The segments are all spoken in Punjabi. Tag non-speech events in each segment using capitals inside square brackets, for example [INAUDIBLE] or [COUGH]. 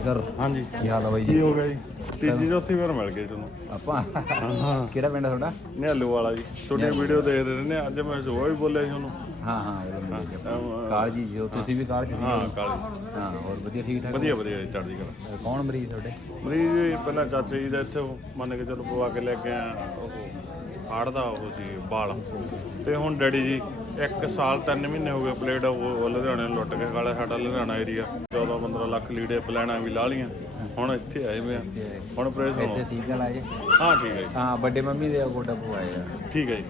ਸਰ ਹਾਂਜੀ। ਕੀ ਹਾਲ ਹੈ ਬਾਈ ਕੀ ਜੀ ਹੋ ਗਿਆ ਜੀ? ਤੀਜੀ ਚੌਥੀ ਵਾਰ ਮਿਲ ਗਏ ਤੁਹਾਨੂੰ ਆਪਾਂ? ਹਾਂ। ਕਿਹੜਾ ਪਿੰਡ ਤੁਹਾਡਾ? ਨਿਹਾਲੂ ਵਾਲਾ ਜੀ। ਤੁਹਾਡੀ ਵੀਡੀਓ ਦੇਖਦੇ ਰਹਿੰਦੇ ਹਾਂ। ਅੱਜ ਮੈਂ ਸੁਬਾਹ ਵੀ ਬੋਲਿਆ ਤੁਹਾਨੂੰ ਹਾਂ ਹਾਂ ਮਿਲ ਅਮ, ਕਾਲ ਜੀ ਜੋ ਤੁਸੀਂ ਵੀ ਕਾਲ ਜੀ ਹਾਂ ਕਾਲੀ ਹਾਂ ਹੋਰ ਵਧੀਆ ਠੀਕ ਠਾਕ? ਵਧੀਆ ਵਧੀਆ ਜੀ, ਚੜ੍ਹਦੀ ਕਲਾ। ਕੌਣ ਮਰੀਜ਼ ਤੁਹਾਡੇ? ਮਰੀਜ਼ ਜੀ ਪਹਿਲਾਂ ਚਾਚੇ ਜੀ ਦਾ ਇੱਥੇ ਉਹ ਮੰਨ ਕੇ ਚਲੋ ਪਵਾ ਕੇ ਲੈ ਕੇ ਆਇਆ। ਉਹ ਹਾੜਦਾ ਉਹ ਸੀ ਬਾਲ। ਤੇ ਹੁਣ ਡੈਡੀ ਜੀ ਇੱਕ ਸਾਲ 3 ਮਹੀਨੇ ਹੋ ਗਏ ਪਲੇਟ ਉਹ ਲੁਧਿਆਣੇ ਨੂੰ ਲੁੱਟ ਕੇ ਖਾਲੇ ਸਾਡਾ ਲੁਧਿਆਣਾ ਏਰੀਆ 14 15 ਲੱਖ ਲੀੜੇ ਪਲੈਣਾ ਵੀ ਲਾ ਲੀਆਂ ਹੁਣ ਇੱਥੇ ਆਏ ਹੋਏ ਆ। ਹੁਣ ਪ੍ਰੇਸ ਇੱਥੇ ਹੋਣਾ ਠੀਕ ਗੱਲ ਆਏ ਹਾਂ ਠੀਕ ਹੈ ਹਾਂ ਵੱਡੇ ਮੰਮੀ ਦੇ ਗੋਡਾ ਪਵਾਏ ਆ। ਠੀਕ ਹੈ ਜੀ।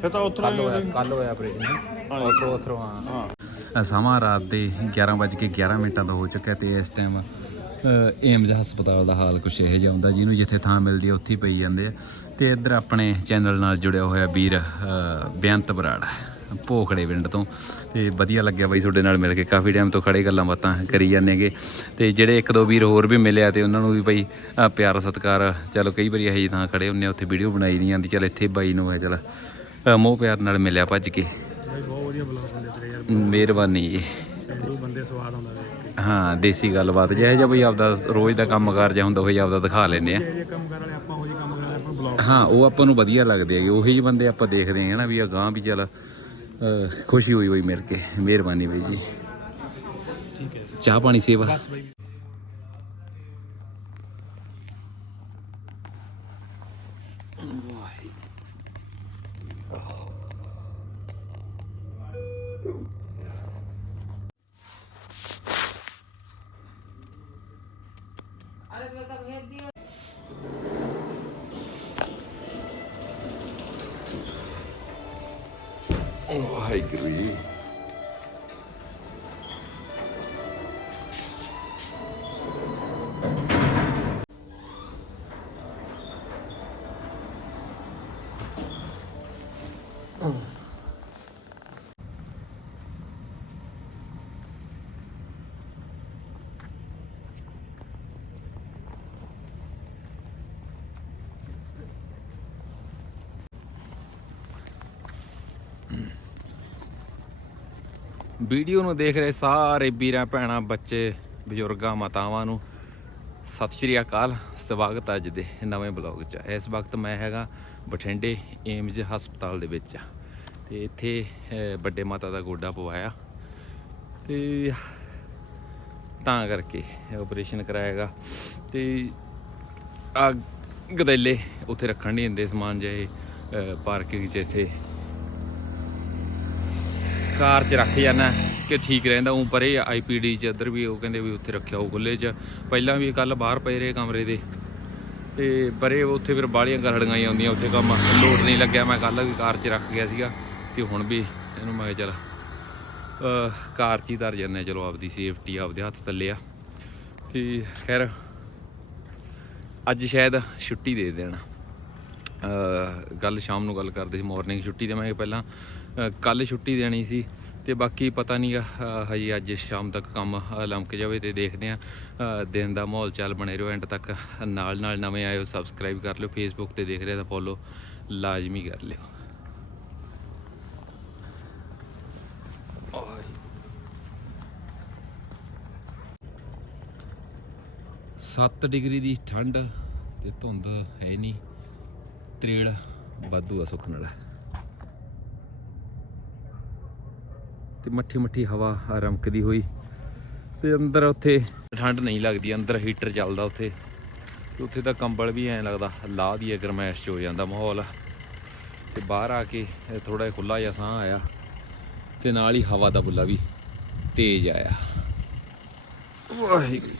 ਫਿਰ ਤਾਂ ਉੱਥੋਂ ਕੱਲ ਹੀ ਹੋਇਆ ਕੱਲ ਹੋਇਆ ਆਪਰੇਸ਼ਨ ਹਾਂ। ਉਤਰੋ ਉਤਰੋ ਹਾਂ। ਹਾਂ। ਸਮਾਂ ਰਾਤ ਦੇ 11:11 ਮਿੰਟਾਂ ਦਾ ਹੋ ਚੁੱਕਾ ਤੇ ਇਸ ਟਾਈਮ ਏਮਜ਼ ਹਸਪਤਾਲ ਦਾ ਹਾਲ ਕੁਛ ਇਹੋ ਜਿਹਾ ਹੁੰਦਾ ਜਿਹਨੂੰ ਜਿੱਥੇ ਥਾਂ ਮਿਲਦੀ ਹੈ ਉੱਥੇ ਹੀ ਪਈ ਜਾਂਦੇ ਆ। ਤੇ ਇੱਧਰ ਆਪਣੇ ਚੈਨਲ ਨਾਲ ਜੁੜਿਆ ਹੋਇਆ ਵੀਰ ਬੇਅੰਤ ਬਰਾੜ। ਭੋਖੜੇ ਪਿੰਡ ਤੋਂ। ਤੇ ਵਧੀਆ ਲੱਗਿਆ ਬਾਈ ਤੁਹਾਡੇ ਨਾਲ ਮਿਲ ਕੇ। ਕਾਫੀ ਟਾਈਮ ਤੋਂ ਖੜੇ ਗੱਲਾਂ ਬਾਤਾਂ ਕਰੀ ਜਾਂਦੇਗੇ ਤੇ ਜਿਹੜੇ ਇੱਕ ਦੋ ਵੀਰ ਹੋਰ ਵੀ ਮਿਲਿਆ ਤੇ ਉਹਨਾਂ ਨੂੰ ਵੀ ਬਾਈ ਪਿਆਰ ਸਤਿਕਾਰ। ਚਲੋ ਕਈ ਵਾਰੀ ਇਹੋ ਥਾਂ ਖੜੇ ਹੁੰਨੇ ਆ, ਉੱਥੇ ਵੀਡੀਓ ਬਣਾਈ ਨਹੀਂ ਜਾਂਦੀ ਚਲ ਇੱਥੇ ਬਾਈ ਨੂੰ ਹੈ ਚਲ। ਮੋਹ ਪਿਆਰ ਨਾਲ ਮਿਲਿਆ ਭੱਜ ਕੇ। ਬਹੁਤ ਵਧੀਆ ਬਲੌਗ ਹੁੰਦੇ ਤੇਰੇ ਯਾਰ। ਮਿਹਰਬਾਨੀ ਜੀ। ਬੰਦੇ ਸਵਾਦ ਆਉਂਦਾ ਹਾਂ ਦੇਸੀ ਗੱਲਬਾਤ ਜਿਹੋ ਜਿਹਾ ਬਈ ਆਪਦਾ ਰੋਜ਼ ਦਾ ਕੰਮਕਾਰ ਜਿਹਾ ਹੁੰਦਾ ਉਹ ਆਪਦਾ ਦਿਖਾ ਲੈਂਦੇ ਆ। ਕੰਮ ਕੰਮ ਹਾਂ ਉਹ ਆਪਾਂ ਨੂੰ ਵਧੀਆ ਲੱਗਦੇ ਹੈਗੇ। ਉਹੀ ਬੰਦੇ ਆਪਾਂ ਦੇਖਦੇ ਹਾਂ ਨਾ ਵੀ ਅਗਾਹ ਵੀ ਚੱਲ ਅਹ, ਖੁਸ਼ੀ ਹੋਈ ਹੋਈ ਮਿਲ ਕੇ ਮਿਹਰਬਾਨੀ ਬਈ ਜੀ ਠੀਕ ਹੈ ਚਾਹ ਪਾਣੀ ਸੇਵਾ ਬਸ ਵੀਡੀਓ ਨੂੰ ਦੇਖ ਰਹੇ ਸਾਰੇ ਵੀਰਾਂ, ਭੈਣਾਂ, ਬੱਚੇ, ਬਜ਼ੁਰਗਾਂ, ਮਾਤਾਵਾਂ ਨੂੰ ਸਤਿ ਸ਼੍ਰੀ ਅਕਾਲ। ਸਵਾਗਤ ਹੈ ਅੱਜ ਦੇ ਨਵੇਂ ਬਲੌਗ 'ਚ। ਇਸ ਵਕਤ ਮੈਂ ਹੈਗਾ ਬਠਿੰਡੇ ਏਮਜ ਹਸਪਤਾਲ ਦੇ ਵਿੱਚ। ਤੇ ਇੱਥੇ ਵੱਡੇ ਮਾਤਾ ਦਾ ਗੋਡਾ ਪਵਾਇਆ। ਤੇ ਤਾਂ ਕਰਕੇ ਆਪਰੇਸ਼ਨ ਕਰਾਏਗਾ। ਤੇ ਆ ਗਦੈਲੇ ਉੱਥੇ ਰੱਖਣ ਨਹੀਂ ਦਿੰਦੇ ਸਮਾਨ ਜੇ ਪਾਰਕਿੰਗ 'ਚ ਇੱਥੇ। ਕਾਰ 'ਚ ਰੱਖ ਜਾਣਾ ਕਿ ਠੀਕ ਰਹਿੰਦਾ। ਉਂ ਪਰੇ ਆਈਪੀਡੀ 'ਚ ਇੱਧਰ ਵੀ ਉਹ ਕਹਿੰਦੇ ਵੀ ਉੱਥੇ ਰੱਖਿਆ ਉਹ ਖੁੱਲੇ 'ਚ। ਪਹਿਲਾਂ ਵੀ ਕੱਲ ਬਾਹਰ ਪਏ ਰਹੇ ਕਮਰੇ ਦੇ। ਤੇ ਪਰੇ ਉੱਥੇ ਫਿਰ ਬਾਲੀਆਂ ਗਰੜੀਆਂ ਹੀ ਆਉਂਦੀਆਂ ਉੱਥੇ ਕੰਮ ਲੋਡ ਨਹੀਂ ਲੱਗਿਆ। ਮੈਂ ਕੱਲ ਵੀ ਕਾਰ 'ਚ ਰੱਖ ਗਿਆ ਸੀਗਾ ਤੇ ਹੁਣ ਵੀ ਇਹਨੂੰ ਮੈਂ ਕਿਹਾ ਚੱਲ ਕਾਰ 'ਚ ਹੀ ਧਰ ਜਾਂਦੇ ਚਲੋ ਆਪਦੀ ਸੇਫਟੀ ਆਪਦੇ ਹੱਥ ਥੱਲੇ ਆ। ਤੇ ਖੈਰ, ਅੱਜ ਸ਼ਾਇਦ ਛੁੱਟੀ ਦੇ ਦੇਣ। ਅਹ ਗੱਲ ਸ਼ਾਮ ਨੂੰ ਗੱਲ ਕਰਦੇ ਸੀ ਮਾਰਨਿੰਗ ਛੁੱਟੀ ਤੇ ਮੈਂ ਕਿਹਾ ਪਹਿਲਾਂ ਕੱਲ ਛੁੱਟੀ ਦੇਣੀ ਸੀ ਤੇ ਬਾਕੀ ਪਤਾ ਨਹੀਂ ਹਜੇ ਅੱਜ ਸ਼ਾਮ ਤੱਕ ਕੰਮ ਅਹ, ਲਮਕ ਜਾਵੇ ਤੇ ਦੇਖਦੇ ਆ ਦਿਨ ਦਾ ਮਾਹੌਲ ਚੱਲ ਬਣੇ ਰਹੋ ਐਂਡ ਤੱਕ ਨਾਲ ਨਾਲ ਨਵੇਂ ਆਇਓ ਸਬਸਕ੍ਰਾਈਬ ਕਰ ਲਿਓ ਫੇਸਬੁੱਕ ਤੇ ਦੇਖ ਰਹੇ ਤਾਂ ਫੋਲੋ ਲਾਜ਼ਮੀ ਕਰ ਲਿਓ। ਸੱਤ ਡਿਗਰੀ ਦੀ ਠੰਡ ਤੇ ਧੁੰਦ ਹੈ ਨਹੀਂ ਤ੍ਰੇੜ ਵਾਧੂ ਆ ਸੁੱਖ ਨਾਲ। ਤੇ ਮੱਠੀ ਮੱਠੀ ਹਵਾ ਰਮਕਦੀ ਹੋਈ ਤੇ ਅੰਦਰ ਉੱਥੇ ਠੰਡ ਨਹੀਂ ਲੱਗਦੀ, ਅੰਦਰ ਹੀਟਰ ਚੱਲਦਾ ਉੱਥੇ। ਤੇ ਉੱਥੇ ਤਾਂ ਕੰਬਲ ਵੀ ਐਂ ਲੱਗਦਾ, ਲਾਹ ਦੀ ਗਰਮੈਸ਼ ਚ ਹੋ ਜਾਂਦਾ ਮਾਹੌਲ। ਤੇ ਬਾਹਰ ਆ ਕੇ ਥੋੜਾ ਜਿਹਾ ਖੁੱਲਾ ਜਿਹਾ ਸਾਹ ਆਇਆ ਤੇ ਨਾਲ ਹੀ ਹਵਾ ਦਾ ਬੁੱਲਾ ਵੀ ਤੇਜ਼ ਆਇਆ। ਵਾਹਿਗੁਰੂ।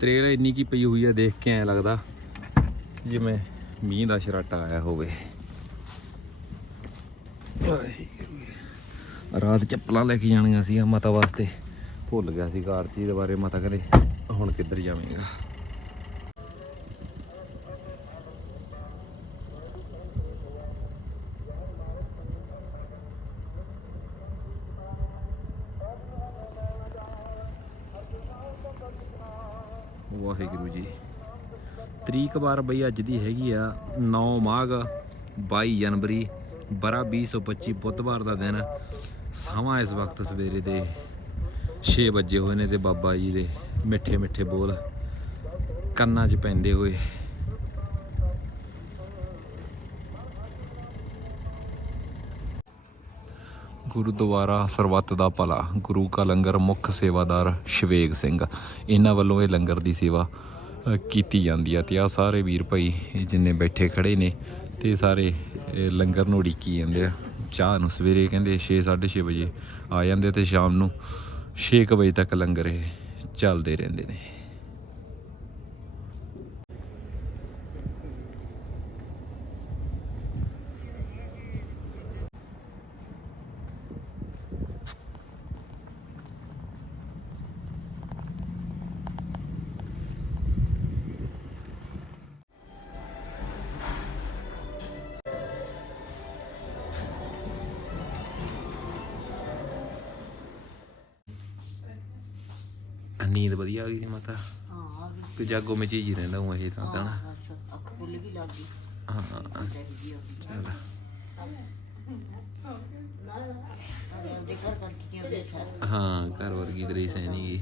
ਤਰੇਲ ਇੰਨੀ ਕੀ ਪਈ ਹੋਈ ਆ ਦੇਖ ਕੇ ਐਂ ਲੱਗਦਾ ਜਿਵੇਂ ਮੀਂਹ ਦਾ ਸ਼ਰਾਟਾ ਆਇਆ ਹੋਵੇ। ਰਾਤ ਚੱਪਲਾਂ ਲੈ ਕੇ ਜਾਣੀਆਂ ਸੀ ਮਾਤਾ ਵਾਸਤੇ। ਭੁੱਲ ਗਿਆ ਸੀ ਕਾਰ ਚੀਜ਼ ਦੇ ਬਾਰੇ, ਮਾਤਾ ਕਹਿੰਦੇ ਹੁਣ ਕਿੱਧਰ ਜਾਵੇਂਗਾ? ਵਾਹਿਗੁਰੂ ਜੀ। ਤਰੀਕ ਵਾਰ ਬਈ ਅੱਜ ਦੀ ਹੈਗੀ ਆ 9 ਮਾਘ 22 ਜਨਵਰੀ। ਬਰਾ 2025 ਬੁੱਧਵਾਰ ਦਾ ਦਿਨ। ਸਮਾਂ ਇਸ ਵਕਤ ਸਵੇਰੇ ਦੇ 6 ਵਜੇ ਹੋਏ ਨੇ ਤੇ ਬਾਬਾ ਜੀ ਦੇ ਮਿੱਠੇ ਮਿੱਠੇ ਬੋਲ ਕੰਨਾਂ 'ਚ ਪੈਂਦੇ ਹੋਏ। ਗੁਰਦੁਆਰਾ ਸਰਬੱਤ ਦਾ ਭਲਾ, ਗੁਰੂ ਕਾ ਲੰਗਰ ਮੁੱਖ ਸੇਵਾਦਾਰ ਸ਼ਵੇਗ ਸਿੰਘ। ਇਹਨਾਂ ਵੱਲੋਂ ਇਹ ਲੰਗਰ ਦੀ ਸੇਵਾ ਕੀਤੀ ਜਾਂਦੀ ਆ ਤੇ ਆ ਸਾਰੇ ਵੀਰ ਭਾਈ ਇਹ ਜਿੰਨੇ ਬੈਠੇ ਖੜੇ ਨੇ ਤੇ ਸਾਰੇ ਲੰਗਰ ਨੂੰ ਉਡੀਕੀ ਜਾਂਦੇ ਆ। ਚਾਹ ਨੂੰ ਸਵੇਰੇ ਕਹਿੰਦੇ 6 6:30 ਵਜੇ ਆ ਜਾਂਦੇ ਤੇ ਸ਼ਾਮ ਨੂੰ 6 ਵਜੇ ਤੱਕ ਲੰਗਰ ਇਹ ਚੱਲਦੇ ਰਹਿੰਦੇ ਨੇ। ਨੀਂਦ ਵਧੀਆ ਆ ਗਈ ਸੀ ਮਾਤਾ। ਹਾਂ ਆ ਗਈ ਤੇ ਜਾਗੋ ਵਿੱਚ ਹੀ ਰਹਿੰਦਾ ਹੂੰ ਇਹ ਤਾਂ ਤਾਂ ਹਾਂ ਬਸ ਅੱਖ ਖੁੱਲ ਗਈ ਲੱਗ। ਗਈ ਹਾਂ। ਚਾਹੀਦੀ ਆ ਚੱਲ ਅਰੇ ਉਹਦੇ ਘਰ ਉਹਦੇ ਸਰ ਹਾਂ ਘਰ ਵਰਗੀ ਸੈਨੀ ਗੀ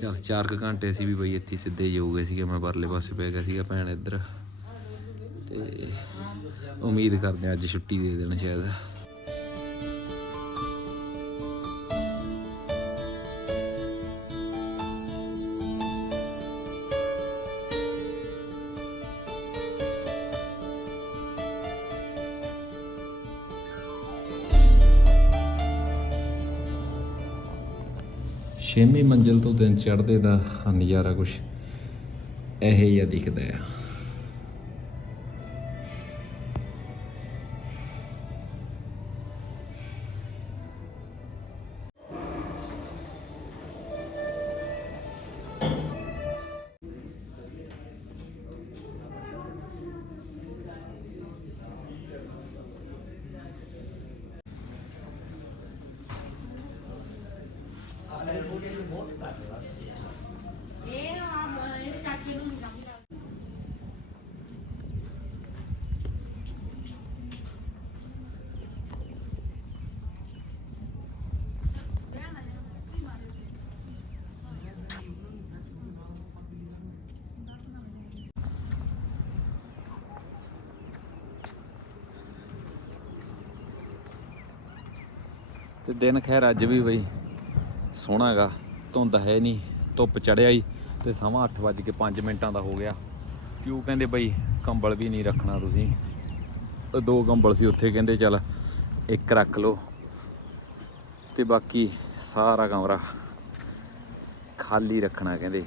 ਚਲ 4 ਘੰਟੇ ਅਸੀਂ ਵੀ ਬਈ ਇੱਥੇ ਸਿੱਧੇ ਹੀ ਹੋ ਗਏ ਸੀਗੇ ਮੈਂ ਪਰਲੇ ਪਾਸੇ ਪੈ ਗਿਆ ਸੀਗਾ ਭੈਣ ਇੱਧਰ। ਤੇ ਉਮੀਦ ਕਰਦੇ ਹਾਂ ਅੱਜ ਛੁੱਟੀ ਦੇ ਦੇਣ ਸ਼ਾਇਦ। ਛੇਵੀਂ ਮੰਜ਼ਿਲ ਤੋਂ ਦਿਨ ਚੜ੍ਹਦੇ ਦਾ ਨਜ਼ਾਰਾ ਕੁਛ ਇਹ ਹੀ ਆ ਦਿਖਦਾ ਆ। ਤੇ ਦਿਨ ਖੈਰ ਅੱਜ ਵੀ ਬਈ ਸੋਹਣਾ ਹੈਗਾ ਧੁੰਦ ਹੈ ਨਹੀਂ ਧੁੱਪ ਚੜਿਆ ਹੀ ਤੇ ਸਮਾਂ 8:05 ਮਿੰਟਾਂ ਦਾ ਹੋ ਗਿਆ। ਕਿਉਂ ਕਹਿੰਦੇ ਬਈ ਕੰਬਲ ਵੀ ਨਹੀਂ ਰੱਖਣਾ ਤੁਸੀਂ? ਦੋ ਕੰਬਲ ਸੀ ਉੱਥੇ ਕਹਿੰਦੇ ਚੱਲ ਇੱਕ ਰੱਖ ਲਓ। ਤੇ ਬਾਕੀ ਸਾਰਾ ਕਮਰਾ ਖਾਲੀ ਰੱਖਣਾ ਕਹਿੰਦੇ।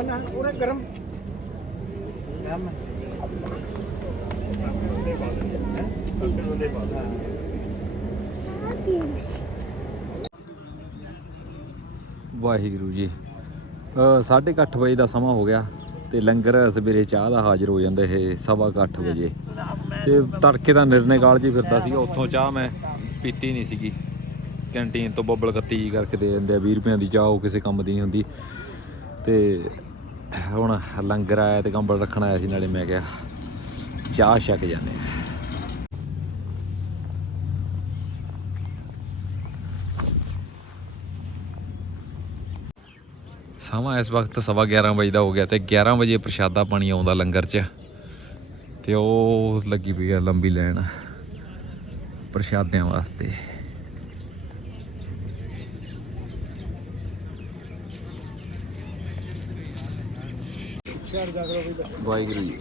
ਉਹਨਾਂ ਉਹਨੇ ਗਰਮ ਗਰਮ ਵਾਹਿਗੁਰੂ ਜੀ। ਅ, ਸਾਢੇ ਕੁ ਅੱਠ ਵਜੇ ਦਾ ਸਮਾਂ ਹੋ ਗਿਆ ਤੇ ਲੰਗਰ ਸਵੇਰੇ ਚਾਹ ਦਾ ਹਾਜ਼ਰ ਹੋ ਜਾਂਦਾ ਇਹ ਸਵਾ ਕੁ ਅੱਠ ਵਜੇ। ਤੇ ਤੜਕੇ ਦਾ ਨਿਰਣੇ ਕਾਲ ਜੀ ਫਿਰਦਾ ਸੀਗਾ ਉੱਥੋਂ ਚਾਹ ਮੈਂ ਪੀਤੀ ਨਹੀਂ ਸੀਗੀ। ਕੈਂਟੀਨ ਤੋਂ ਬੱਬਲ ਕੱਤੀ ਜੀ ਕਰਕੇ ਦੇ ਦਿੰਦੇ ਆ 20 ਰੁਪਈਆਂ ਦੀ ਚਾਹ ਉਹ ਕਿਸੇ ਕੰਮ ਦੀ ਨਹੀਂ ਹੁੰਦੀ। ਤੇ ਹੁਣ ਲੰਗਰ ਆਇਆ ਤੇ ਕੰਬਲ ਰੱਖਣ ਆਇਆ ਸੀ, ਨਾਲੇ ਮੈਂ ਕਿਹਾ ਚਾਹ ਛੱਕ ਜਾਂਦੇ ਆ। ਸਮਾਂ ਇਸ ਵਕਤ ਸਵਾ 11 ਵਜੇ ਦਾ ਹੋ ਗਿਆ ਤੇ 11 ਵਜੇ ਪ੍ਰਸ਼ਾਦਾ ਪਾਣੀ ਆਉਂਦਾ ਲੰਗਰ 'ਚ ਤੇ ਉਹ ਲੱਗੀ ਪਈ ਆ ਲੰਬੀ ਲਾਈਨ ਪ੍ਰਸ਼ਾਦਿਆਂ ਵਾਸਤੇ ਛੱਡ ਜਾ ਕਰੋ ਵੀ ਬੱਚੇ ਵਾਹਿਗੁਰੂ ਜੀ।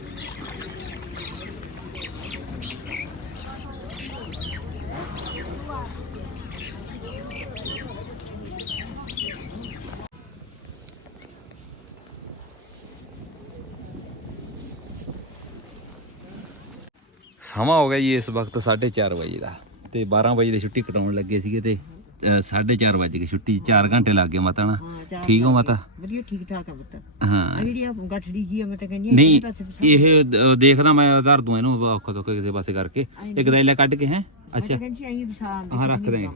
ਸਮਾਂ ਹੋ ਗਿਆ ਜੀ ਇਸ ਵਕਤ 4:30 ਵਜੇ ਦਾ ਤੇ 12 ਵਜੇ ਦੀ ਛੁੱਟੀ ਕਟਾਉਣ ਲੱਗੇ ਸੀਗੇ ਤੇ 4:30 ਵਜੇ ਗਈ ਛੁੱਟੀ 4 ਘੰਟੇ ਲੱਗ ਗਏ ਮਾਤਾ ਨਾ। ਠੀਕ ਹੋ ਮਾਤਾ? ਵਧੀਆ ਠੀਕ ਠਾਕ ਆ ਪੁੱਤ। ਹਾਂ। ਆ ਜਿਹੜੀ ਆ ਗੱਠੜੀ ਜੀ ਆ ਮੈਂ ਤਾਂ ਕਹਿੰਦੀ ਆ ਨਹੀਂ ਇਹ ਦ- ਦੇਖਦਾ ਮੈਂ ਧਰ ਦੂੰ ਇਹਨੂੰ ਔਖਾ ਤੋਂ ਕਿਸੇ ਪਾਸੇ ਕਰਕੇ। ਇੱਕ ਦੈਲਾ ਕੱਢ ਕੇ ਹੈ? ਅੱਛਾ। ਕਹਿੰਦੀ ਆਈ ਫਸਾ ਹਾਂ ਰੱਖ ਦਾਂਗੇ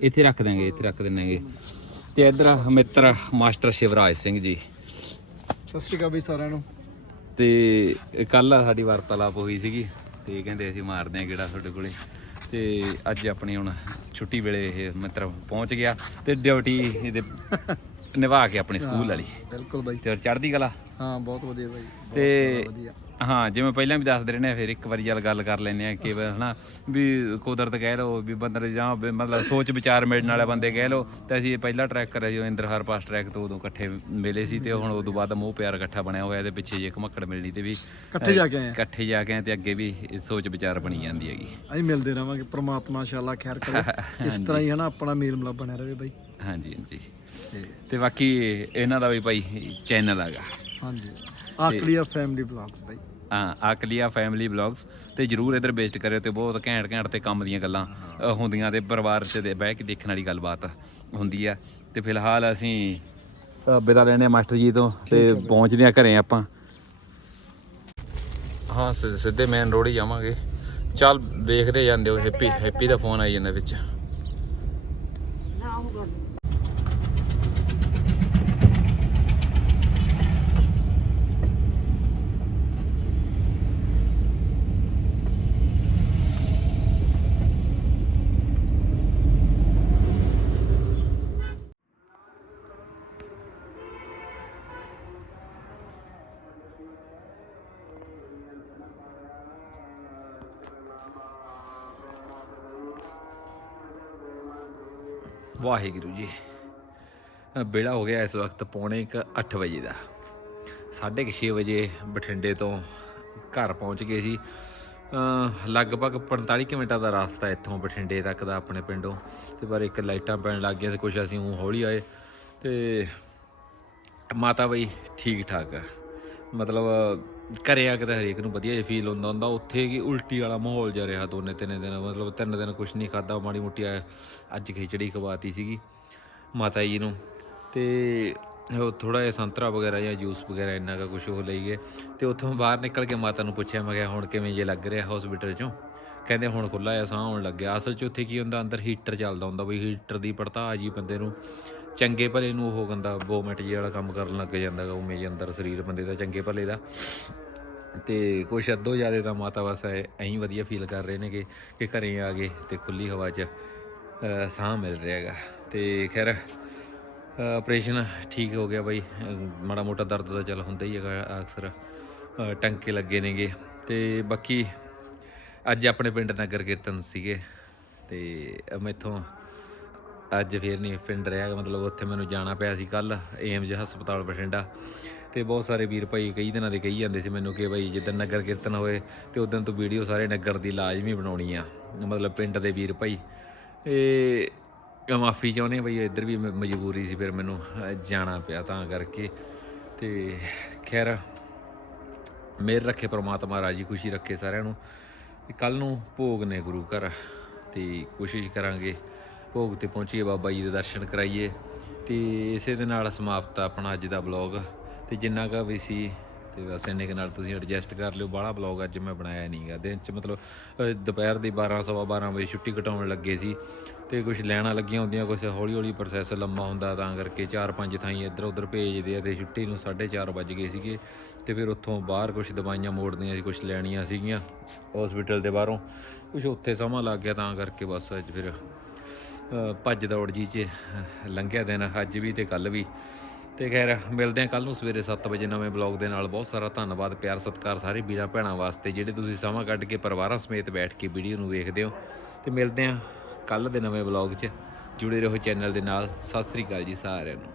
ਇੱਥੇ ਰੱਖ ਦਾਂਗੇ ਇੱਥੇ ਰੱਖ ਦਿੰਨਾਂਗੇ। ਤੇ ਇਧਰ ਮਿੱਤਰ ਮਾਸਟਰ ਸ਼ਿਵਰਾਜ ਸਿੰਘ ਜੀ। ਸਤਿ ਸ਼੍ਰੀ ਅਕਾਲ ਬਈ ਸਾਰਿਆਂ ਨੂੰ। ਤੇ ਕੱਲ ਸਾਡੀ ਵਾਰਤਾਲਾਪ ਹੋਈ ਸੀਗੀ। ਤੇ ਕਹਿੰਦੇ ਅਸੀਂ ਮਾਰਦੇ ਆ ਕਿਹੜਾ ਤੁਹਾਡੇ ਕੋਲੇ। ਤੇ ਅੱਜ ਆਪਣੀ ਹੁਣ ਛੁੱਟੀ ਵੇਲੇ ਇਹ ਮਿੱਤਰ ਪਹੁੰਚ ਗਿਆ ਤੇ ਡਿਊਟੀ ਇਹਦੇ ਨਿਭਾ ਕੇ ਆਪਣੀ ਸਕੂਲ ਵਾਲੀ। ਬਿਲਕੁਲ ਬਾਈ। ਤੇ ਚੜ੍ਹਦੀ ਕਲਾ? ਹਾਂ ਬਹੁਤ ਵਧੀਆ ਬਾਈ ਤੇ ਹਾਂ ਜਿਵੇਂ ਪਹਿਲਾਂ ਵੀ ਦੱਸਦੇ ਰਹੇ ਨੇ ਫਿਰ ਇੱਕ ਵਾਰੀ ਚੱਲ ਗੱਲ ਕਰ ਲੈਨੇ ਆ ਕਿ ਹਨਾ ਵੀ ਕੁਦਰਤ ਕਹਿ ਲਓ ਵੀ ਬੰਦਰ ਜਾਂ ਵੀ ਮਤਲਬ ਸੋਚ ਵਿਚਾਰ ਮਿਲਣ ਵਾਲੇ ਬੰਦੇ ਕਹਿ ਲਓ ਤੇ ਅਸੀਂ ਇਹ ਪਹਿਲਾ ਟਰੈਕ ਕਰਿਆ ਸੀ ਇੰਦਰ ਹਰਪਾਸ ਟਰੈਕ ਤੋਂ ਉਦੋਂ ਇਕੱਠੇ ਮਿਲੇ ਸੀ ਤੇ ਹੁਣ ਉਦੋਂ ਬਾਅਦ ਮੋਹ ਪਿਆਰ ਇਕੱਠਾ ਬਣਿਆ ਹੋਇਆ ਇਹਦੇ ਪਿੱਛੇ ਜੇ ਇੱਕ ਮੱਕੜ ਮਿਲਣੀ ਤੇ ਵੀ ਇਕੱਠੇ ਜਾ ਕੇ ਆਏ ਆ? ਇਕੱਠੇ ਜਾ ਕੇ ਆਏ ਤੇ ਅੱਗੇ ਵੀ ਸੋਚ ਵਿਚਾਰ ਬਣੀ ਜਾਂਦੀ ਹੈਗੀ। ਅਸੀਂ ਮਿਲਦੇ ਰਵਾਂਗੇ ਪ੍ਰਮਾਤਮਾ ਇਨਸ਼ਾਅੱਲਾ ਖੈਰ ਕਰੇ। [LAUGHS] ਇਸ ਤਰ੍ਹਾਂ ਹੀ ਹਨਾ ਆਪਣਾ ਮੇਲ ਮਿਲਾਪ ਬਣਿਆ ਰਵੇ ਬਾਈ। ਹਾਂਜੀ ਹਾਂਜੀ। ਤੇ ਤੇ ਬਾਕੀ ਇਹਨਾਂ ਦਾ ਵੀ ਭਾਈ ਚੈਨਲ ਹੈਗਾ। ਹਾਂਜੀ। ਆਕਲੀਆ ਫੈਮਿਲੀ ਵਲੌਗਸ ਬਾਈ। ਹਾਂ ਆਕਲੀਆ ਫੈਮਿਲੀ ਵਲੌਗਸ ਤੇ ਜਰੂਰ ਇਧਰ ਵਿਜ਼ਿਟ ਕਰਿਓ ਤੇ ਬਹੁਤ ਘੈਂਟ ਘੈਂਟ ਤੇ ਕੰਮ ਦੀਆਂ ਗੱਲਾਂ ਅ, ਹੁੰਦੀਆਂ ਤੇ ਪਰਿਵਾਰ 'ਚ ਦੇ ਬਹਿ ਕੇ ਦੇਖਣ ਵਾਲੀ ਗੱਲਬਾਤ ਹੁੰਦੀ ਆ। ਤੇ ਫਿਲਹਾਲ ਅਸੀਂ ਅ, ਵਿਦਾ ਲੈਣੇ ਆ ਮਾਸਟਰ ਜੀ ਤੋਂ ਤੇ ਪਹੁੰਚਦੇ ਆ ਘਰੇ ਆਪਾਂ। ਹਾਂ ਸਿ- ਸਿੱਧੇ ਮੇਨ ਰੋਡ ਹੀ ਜਾਵਾਂਗੇ। ਚੱਲ ਵੇਖਦੇ ਜਾਂਦੇ ਹੋ ਹੈਪੀ ਹੈਪੀ ਦਾ ਫੋਨ ਆਈ ਜਾਂਦਾ ਵਿੱਚ। ਨਾ ਉਹ ਗੱਲ ਵਾਹਿਗੁਰੂ ਜੀ। ਅ, ਹੋ ਗਿਆ ਇਸ ਵਕਤ ਪੌਣੇ 8 ਵਜੇ ਦਾ। 6:30 ਵਜੇ ਬਠਿੰਡੇ ਤੋਂ ਘਰ ਪਹੁੰਚ ਗਏ ਸੀ। ਲਗਭਗ 45 ਕੁ ਮਿੰਟਾਂ ਦਾ ਰਸਤਾ ਇੱਥੋਂ ਬਠਿੰਡੇ ਤੱਕ ਦਾ ਆਪਣੇ ਪਿੰਡੋਂ। ਤੇ ਪਰ ਇੱਕ ਲਾਈਟਾਂ ਪੈਣ ਲੱਗ ਗਈਆਂ ਤੇ ਕੁਝ ਅਸੀਂ ਊਂ ਹੌਲੀ ਆਏ। ਤੇ ਮਾਤਾ ਬਈ ਠੀਕ ਠਾਕ ਮਤਲਬ ਘਰੇ ਆ ਕੇ ਤਾਂ ਹਰੇਕ ਨੂੰ ਵਧੀਆ ਜਿਹਾ ਫੀਲ ਹੁੰਦਾ ਹੁੰਦਾ ਉੱਥੇ ਕੀ ਉਲਟੀ ਵਾਲਾ ਮਾਹੌਲ ਜਿਹਾ ਰਿਹਾ ਦੋਨੇ ਤਿੰਨੇ ਦਿਨ, ਮਤਲਬ ਤਿੰਨ ਦਿਨ ਕੁਝ ਨਹੀਂ ਖਾਦਾ ਮਾੜੀ ਮੋਟੀ ਅੱਜ ਖਿਚੜੀ ਖਵਾਤੀ ਸੀਗੀ ਮਾਤਾ ਜੀ ਨੂੰ। ਤੇ ਉਹ ਥੋੜਾ ਜਿਹਾ ਸੰਤਰਾ ਵਗੈਰਾ ਜਾਂ ਜੂਸ ਵਗੈਰਾ ਇੰਨਾ ਕਾ ਕੁਝ ਉਹ ਲਈ ਗਏ ਤੇ ਉੱਥੋਂ ਬਾਹਰ ਨਿਕਲ ਕੇ ਮਾਤਾ ਨੂੰ ਪੁੱਛਿਆ, ਮੈਂ ਕਿਹਾ ਹੁਣ ਕਿਵੇਂ ਜੇ ਲੱਗ ਰਿਹਾ ਹਸਪੀਟਲ ਚੋਂ? ਕਹਿੰਦੇ ਹੁਣ ਖੁੱਲਾ ਆ ਸਾਹ ਆਉਣ ਲੱਗਿਆ। ਅਸਲ 'ਚ ਉੱਥੇ ਕੀ ਹੁੰਦਾ, ਅੰਦਰ ਹੀਟਰ ਚੱਲਦਾ ਹੁੰਦਾ, ਬਈ ਹੀਟਰ ਦੀ ਪੜਤਾਲ ਜੀ ਬੰਦੇ ਨੂੰ। ਚੰਗੇ ਭਲੇ ਨੂੰ ਉਹ ਬੰਦਾ ਵੋਮਿਟ ਜੀ ਵਾਲਾ ਕੰਮ ਕਰਨ ਲੱਗ ਜਾਂਦਾ ਗਾ, ਉਵੇਂ ਜੀ ਅੰਦਰ ਸਰੀਰ ਬੰਦੇ ਦਾ ਚੰਗੇ ਭਲੇ ਦਾ। ਤੇ ਕੁਛ ਅੱਧੋ ਜ਼ਿਆਦਾ ਤਾਂ ਮਾਤਾ ਬਸ ਐ, ਐਂ ਵਧੀਆ ਫੀਲ ਕਰ ਰਹੇ ਨੇਗੇ ਕਿ ਕਿ ਘਰੇ ਆ ਗਏ ਤੇ ਖੁੱਲੀ ਹਵਾ 'ਚ ਸਾਹ ਮਿਲ ਰਿਹਾ ਹੈਗਾ। ਤੇ ਖੈਰ ਆਪਰੇਸ਼ਨ ਠੀਕ ਹੋ ਗਿਆ ਬਾਈ। ਮਾੜਾ ਮੋਟਾ ਦਰਦ ਤਾਂ ਚੱਲ ਹੁੰਦਾ ਹੀ ਹੈਗਾ, ਅਕਸਰ ਟੰਕੇ ਲੱਗੇ ਨੇਗੇ। ਤੇ ਬਾਕੀ ਅੱਜ ਆਪਣੇ ਪਿੰਡ ਨਗਰ ਕੀਰਤਨ ਸੀਗੇ। ਤੇ ਮੈਥੋਂ ਅੱਜ ਫੇਰ ਨਹੀਂ ਪਿੰਡ ਰਿਹਾ ਮਤਲਬ ਉੱਥੇ ਮੈਨੂੰ ਜਾਣਾ ਪਿਆ ਸੀ ਕੱਲ ਏਮਜ ਹਸਪਤਾਲ ਬਠਿੰਡਾ। ਤੇ ਬਹੁਤ ਸਾਰੇ ਵੀਰ ਭਾਈ ਕਈ ਦਿਨਾਂ ਦੇ ਕਹੀ ਜਾਂਦੇ ਸੀ ਮੈਨੂੰ ਕਿ ਭਾਈ ਜਿੱਦਣ ਨਗਰ ਕੀਰਤਨ ਹੋਏ, ਤੇ ਉਦੋਂ ਤੋਂ ਵੀਡੀਓ ਸਾਰੇ ਨਗਰ ਦੀ ਲਾਜ਼ਮੀ ਬਣਾਉਣੀ ਆ, ਮਤਲਬ ਪਿੰਡ ਦੇ ਵੀਰ ਭਾਈ। ਇਹ ਮਾਫੀ ਚਾਹੁੰਦੇ ਬਈ ਇੱਧਰ ਵੀ ਮ- ਮਜਬੂਰੀ ਸੀ ਫਿਰ ਮੈਨੂੰ ਜਾਣਾ ਪਿਆ ਤਾਂ ਕਰਕੇ। ਤੇ ਖੈਰ ਮੇਰ ਰੱਖੇ ਪ੍ਰਮਾਤਮਾ, ਰਾਜੀ ਖੁਸ਼ੀ ਰੱਖੇ ਸਾਰਿਆਂ ਨੂੰ। ਕੱਲ ਨੂੰ ਭੋਗ ਨੇ ਗੁਰੂ ਘਰ, ਤੇ ਕੋਸ਼ਿਸ਼ ਕਰਾਂਗੇ ਭੋਗ ਤੇ ਪਹੁੰਚੀਏ ਬਾਬਾ ਜੀ ਦੇ ਦਰਸ਼ਨ ਕਰਾਈਏ। ਤੇ ਇਸੇ ਦੇ ਨਾਲ ਸਮਾਪਤ ਆ ਆਪਣਾ ਅੱਜ ਦਾ ਬਲੌਗ ਤੇ ਜਿੰਨਾ ਕਾ ਵੀ ਸੀ, ਤੇ ਬਸ ਇੰਨੇ ਕੁ ਨਾਲ ਤੁਸੀਂ ਐਡਜਸਟ ਕਰ ਲਿਓ। ਬਾਹਲਾ ਬਲੌਗ ਅੱਜ ਮੈਂ ਬਣਾਇਆ ਨਹੀਂਗਾ ਦਿਨ ਚ ਮਤਲਬ ਦੁਪਹਿਰ ਦੀ 12 ਸਵਾ 12 ਵਜੇ ਛੁੱਟੀ ਕਟਾਉਣ ਲੱਗੇ ਸੀ। ਤੇ ਕੁਝ ਲੈਣਾ ਲੱਗੀਆਂ ਹੁੰਦੀਆਂ ਕੁਝ ਹੌਲੀ ਹੌਲੀ ਪ੍ਰੋਸੈਸ ਲੰਮਾ ਹੁੰਦਾ ਤਾਂ ਕਰਕੇ ਚਾਰ ਪੰਜ ਥਾਈਂ ਇੱਧਰ ਉੱਧਰ ਭੇਜਦੇ ਆ ਤੇ ਛੁੱਟੀ ਨੂੰ 4:30 ਵੱਜ ਗਏ ਸੀਗੇ। ਤੇ ਫਿਰ ਉੱਥੋਂ ਬਾਹਰ ਕੁਝ ਦਵਾਈਆਂ ਮੋੜਦੀਆਂ ਸੀ ਕੁਝ ਲੈਣੀਆਂ ਸੀਗੀਆਂ ਹਸਪੀਟਲ ਦੇ ਬਾਹਰੋਂ। ਕੁਝ ਉੱਥੇ ਸਮਾਂ ਲੱਗ ਗਿਆ ਤਾਂ ਕਰਕੇ ਬਸ ਅੱਜ ਫਿਰ ਭੱਜ ਦੌੜ ਜੀ 'ਚ ਲੰਘਿਆ ਦਿਨ, ਅੱਜ ਵੀ ਤੇ ਕੱਲ ਵੀ। ਤੇ ਖੈਰ, ਮਿਲਦੇ ਆ ਕੱਲ ਨੂੰ ਸਵੇਰੇ 7 ਵਜੇ ਨਵੇਂ ਬਲੌਗ ਦੇ ਨਾਲ। ਬਹੁਤ ਸਾਰਾ ਧੰਨਵਾਦ, ਪਿਆਰ, ਸਤਿਕਾਰ ਸਾਰੇ ਵੀਰਾਂ ਭੈਣਾਂ ਵਾਸਤੇ, ਜਿਹੜੇ ਤੁਸੀਂ ਸਮਾਂ ਕੱਢ ਕੇ ਪਰਿਵਾਰਾਂ ਸਮੇਤ ਬੈਠ ਕੇ ਵੀਡੀਓ ਨੂੰ ਵੇਖਦੇ ਹੋ। ਤੇ ਮਿਲਦੇ ਆ ਕੱਲ ਦੇ ਨਵੇਂ ਬਲੌਗ 'ਚ। ਜੁੜੇ ਰਹੋ ਚੈਨਲ ਦੇ ਨਾਲ। ਸਤਿ ਸ੍ਰੀ ਅਕਾਲ ਜੀ ਸਾਰਿਆਂ ਨੂੰ।